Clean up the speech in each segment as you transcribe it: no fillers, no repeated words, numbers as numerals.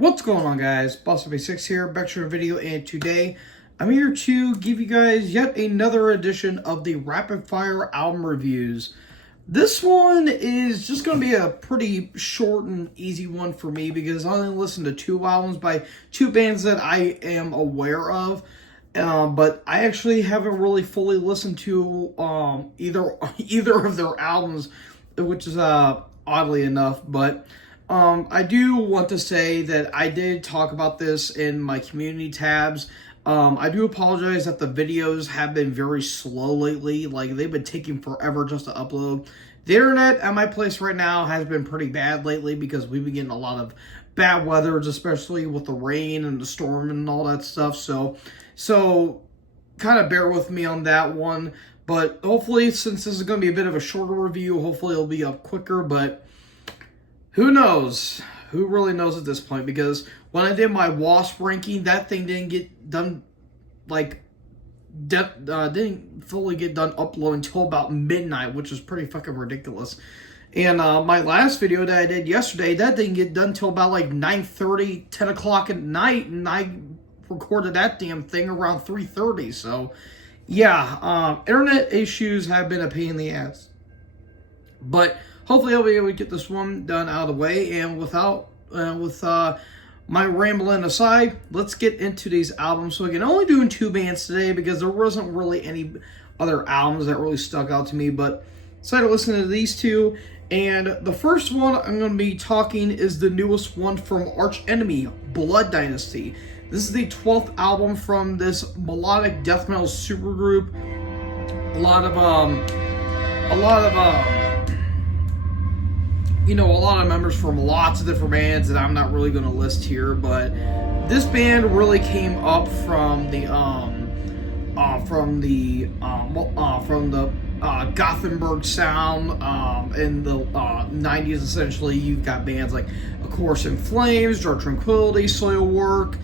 What's going on, guys? Boss6 here, back to a video, and today I'm here to give you guys yet another edition of the rapid fire album reviews. This one is just going to be a pretty short and easy one for me because I only listened to two albums by two bands that I am aware of, but I actually haven't really fully listened to either of their albums, which is oddly enough, but I do want to say that I did talk about this in my community tabs. I do apologize that the videos have been very slow lately. Like, they've been taking forever just to upload. The internet at my place right now has been pretty bad lately because we've been getting a lot of bad weather, especially with the rain and the storm and all that stuff. So kind of bear with me on that one. But hopefully, since this is going to be a bit of a shorter review, hopefully it'll be up quicker. But who knows? Who really knows at this point? Because when I did my WASP ranking, that thing didn't get done, didn't fully get done uploading until about midnight, which is pretty fucking ridiculous. And my last video that I did yesterday, that didn't get done until about like 9:30, 10 o'clock at night, and I recorded that damn thing around 3:30. So, yeah, internet issues have been a pain in the ass. But hopefully I'll be able to get this one done out of the way, and with my rambling aside, let's get into these albums. So again, only doing two bands today because there wasn't really any other albums that really stuck out to me, but decided to listen to these two. And the first one I'm going to be talking is the newest one from Arch Enemy, Blood Dynasty. This is the 12th album from this melodic death metal supergroup. A lot of members from lots of different bands that I'm not really going to list here, but this band really came up from the Gothenburg sound in the 90s. Essentially, you've got bands like A Course in Flames, Dark Tranquility, Soilwork,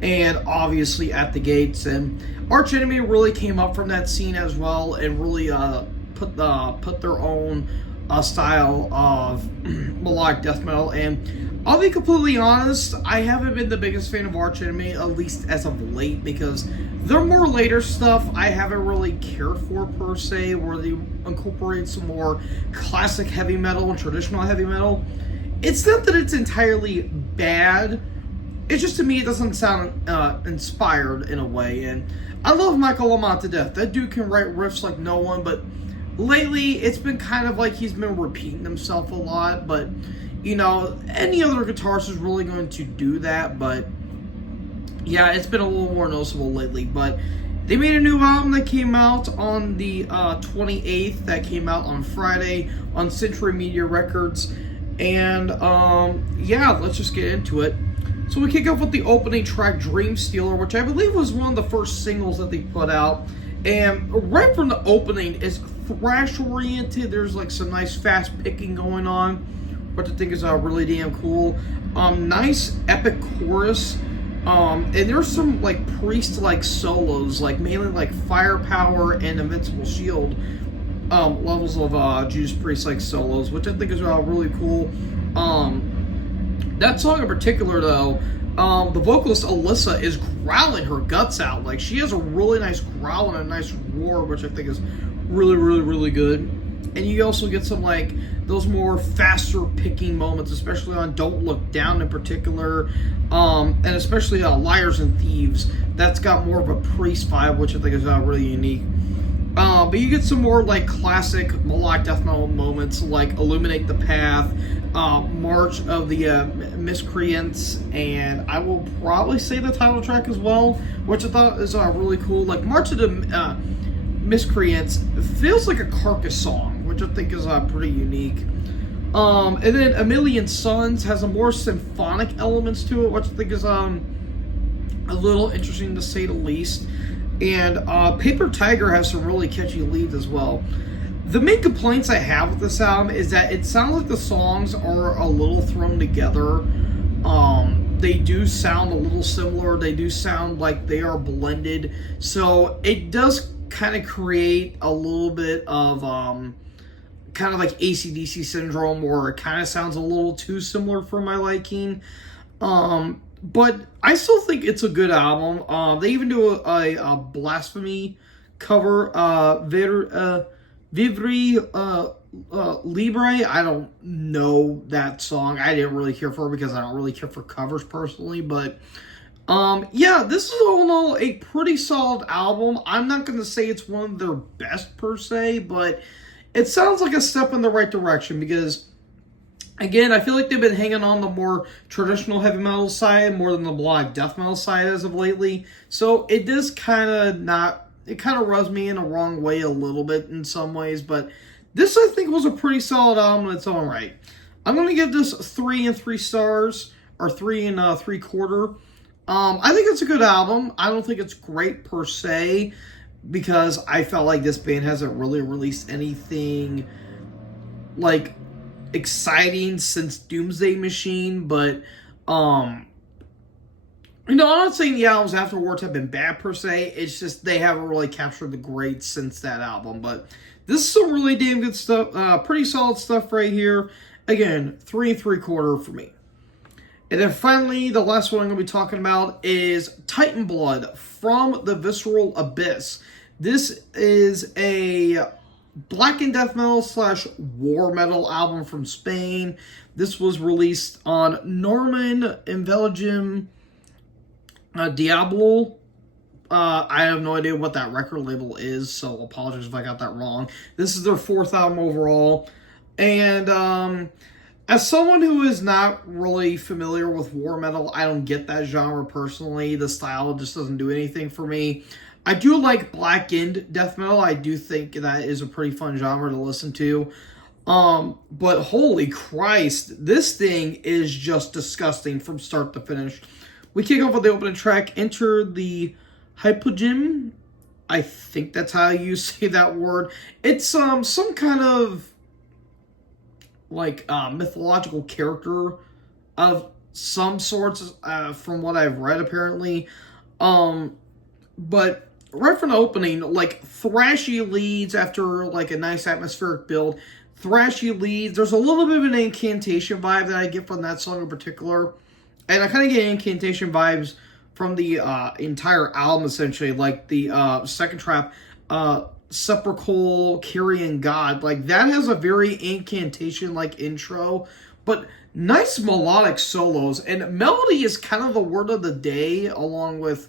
and obviously At the Gates. And Arch Enemy really came up from that scene as well, and really put their own style of melodic death metal. And I'll be completely honest, I haven't been the biggest fan of Arch Enemy, at least as of late, because their more later stuff I haven't really cared for per se, where they incorporate some more classic heavy metal and traditional heavy metal. It's not that it's entirely bad, it's just, to me, it doesn't sound inspired in a way. And I love Michael Lamont to death. That dude can write riffs like no one, but lately, it's been kind of like he's been repeating himself a lot, but, you know, any other guitarist is really going to do that, but, yeah, it's been a little more noticeable lately. But they made a new album that came out on the 28th, that came out on Friday on Century Media Records, and, yeah, let's just get into it. So we kick off with the opening track, Dream Stealer, which I believe was one of the first singles that they put out. And right from the opening, it's thrash-oriented. There's like some nice fast picking going on, which I think is really damn cool. Nice epic chorus. And there's some like priest-like solos, like mainly like Firepower and Invincible Shield levels of Judas Priest-like solos, which I think is really cool. That song in particular, though, the vocalist Alyssa is growling her guts out. Like, she has a really nice growl and a nice roar, which I think is really, really, really good. And you also get some, like, those more faster picking moments, especially on Don't Look Down in particular, and especially Liars and Thieves. That's got more of a Priest vibe, which I think is really unique. But you get some more, like, classic melodic death metal moments, like Illuminate the Path, March of the Miscreants, and I will probably say the title track as well, which I thought is really cool. Like, March of the Miscreants feels like a Carcass song, which I think is pretty unique. And then A Million Suns has a more symphonic elements to it, which I think is a little interesting to say the least. And Paper Tiger has some really catchy leads as well. The main complaints I have with this album is that it sounds like the songs are a little thrown together. They do sound a little similar. They do sound like they are blended. So it does kind of create a little bit of kind of like AC/DC syndrome, where it kind of sounds a little too similar for my liking. But I still think it's a good album. They even do a Blasphemy cover, Vivri Libre. I don't know that song. I didn't really care for it because I don't really care for covers personally. But yeah, this is all in all a pretty solid album. I'm not going to say it's one of their best per se, but it sounds like a step in the right direction because, again, I feel like they've been hanging on the more traditional heavy metal side more than the melodic death metal side as of lately. So it does kind of rubs me in a wrong way a little bit in some ways, but this I think was a pretty solid album in its own right. I'm going to give this 3 3 stars, or 3 3/4. I think it's a good album. I don't think it's great per se, because I felt like this band hasn't really released anything like exciting since Doomsday Machine, but I'm not saying the albums afterwards have been bad per se. It's just they haven't really captured the greats since that album. But this is some really damn good stuff. Pretty solid stuff right here. Again, 3 3/4 for me. And then finally, the last one I'm going to be talking about is Teitanblood from the Visceral Abyss. This is a black and death metal / war metal album from Spain. This was released on Norman and Belgium Diablo. I have no idea what that record label is, so apologies if I got that wrong. This is their 4th album overall. And as someone who is not really familiar with war metal, I don't get that genre personally. The style just doesn't do anything for me. I do like black and death metal. I do think that is a pretty fun genre to listen to. But holy Christ, this thing is just disgusting from start to finish. We kick off with the opening track, Enter the Hypogym. I think that's how you say that word. It's some kind of like mythological character of some sorts, from what I've read apparently. But right from the opening, like thrashy leads after like a nice atmospheric build. Thrashy leads. There's a little bit of an incantation vibe that I get from that song in particular. And I kind of get incantation vibes from the entire album, essentially. Like the second track, Sepulchral Carrying God. Like, that has a very incantation-like intro, but nice melodic solos. And melody is kind of the word of the day, along with,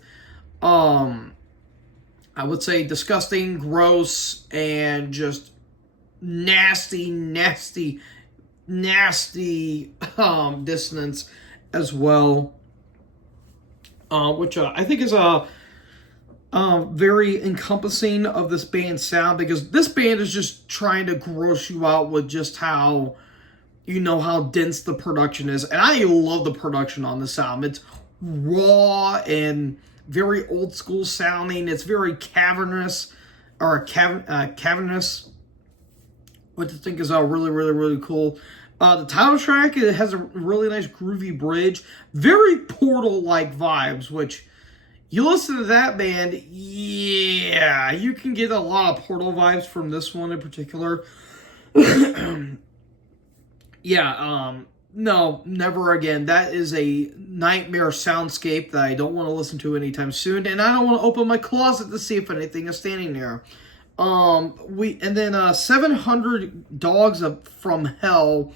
I would say, disgusting, gross, and just nasty dissonance as well, which I think is very encompassing of this band's sound, because this band is just trying to gross you out with just how dense the production is. And I love the production on this album. It's raw and very old school sounding. It's very cavernous, which I think is really cool. The title track, it has a really nice groovy bridge, very Portal-like vibes, which you listen to that band, yeah, you can get a lot of Portal vibes from this one in particular. No, never again. That is a nightmare soundscape that I don't want to listen to anytime soon, and I don't want to open my closet to see if anything is standing there. 700 Dogs from Hell,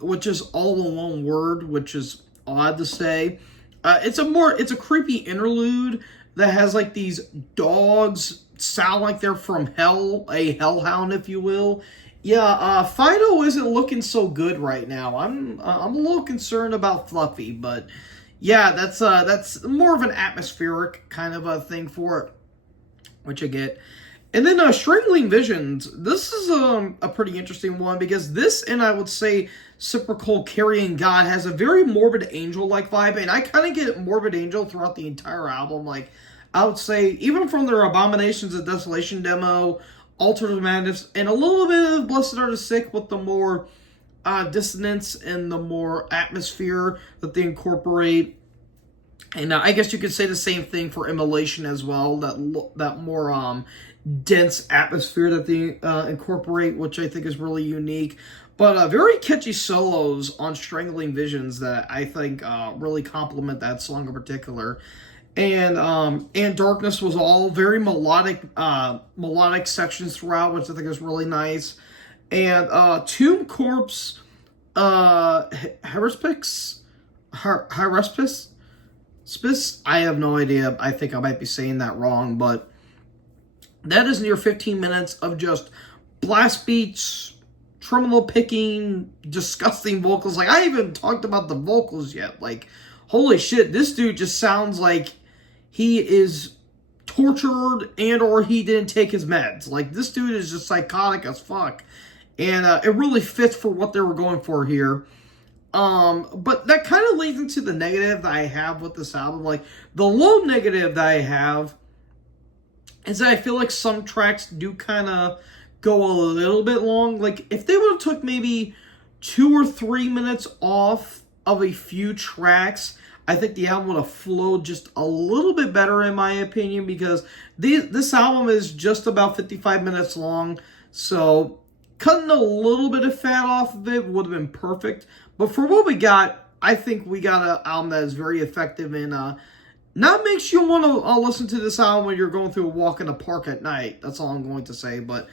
which is all in one word, which is odd to say. It's a creepy interlude that has like these dogs sound like they're from hell, a hellhound, if you will. Yeah, Fido isn't looking so good right now. I'm a little concerned about Fluffy, but yeah, that's more of an atmospheric kind of a thing for it, which I get. And then Strangling Visions. This is a pretty interesting one, because this, and I would say Sepulchral Carrying God, has a very Morbid Angel-like vibe, and I kind of get Morbid Angel throughout the entire album. Like, I would say, even from their Abominations of Desolation demo, Altars of Madness, and a little bit of Blessed Are the Sick with the more dissonance and the more atmosphere that they incorporate. And I guess you could say the same thing for Immolation as well, that more dense atmosphere that they incorporate, which I think is really unique. But very catchy solos on Strangling Visions that I think really complement that song in particular. And Darkness was all very melodic sections throughout, which I think is really nice. And Tomb Corpse, Hyraspis, I have no idea. I think I might be saying that wrong, but that is near 15 minutes of just blast beats, tremolo picking, disgusting vocals. Like, I haven't talked about the vocals yet. Like, holy shit, this dude just sounds like he is tortured and or he didn't take his meds. Like, this dude is just psychotic as fuck. And it really fits for what they were going for here. But that kind of leads into the negative that I have with this album. Like, the low negative that I have is that I feel like some tracks do kind of go a little bit long. Like, if they would have took maybe 2 or 3 minutes off of a few tracks, I think the album would have flowed just a little bit better, in my opinion, because this album is just about 55 minutes long. So cutting a little bit of fat off of it would have been perfect. But for what we got, I think we got an album that is very effective and not makes you want to listen to this album when you're going through a walk in the park at night. That's all I'm going to say. But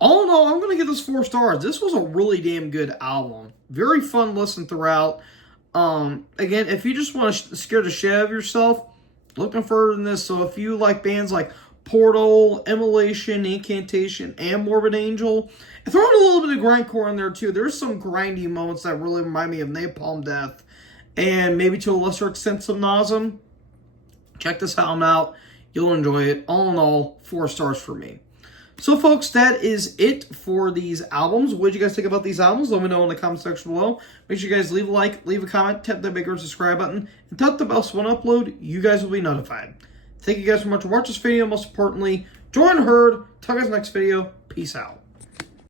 all in all, I'm going to give this 4 stars. This was a really damn good album. Very fun listen throughout. Again, if you just want to scare the shit out of yourself, look no further than this. So if you like bands like Portal, Immolation, Incantation, and Morbid Angel, and throw in a little bit of grindcore in there too. There's some grindy moments that really remind me of Napalm Death, and maybe to a lesser extent some Nasum. Check this album out. You'll enjoy it. All in all, 4 stars for me. So, folks, that is it for these albums. What did you guys think about these albums? Let me know in the comment section below. Make sure you guys leave a like, leave a comment, tap that big red subscribe button, and tap the bell so when I upload, you guys will be notified. Thank you guys so much for watching this video. Most importantly, join the herd. Talk guys next video. Peace out.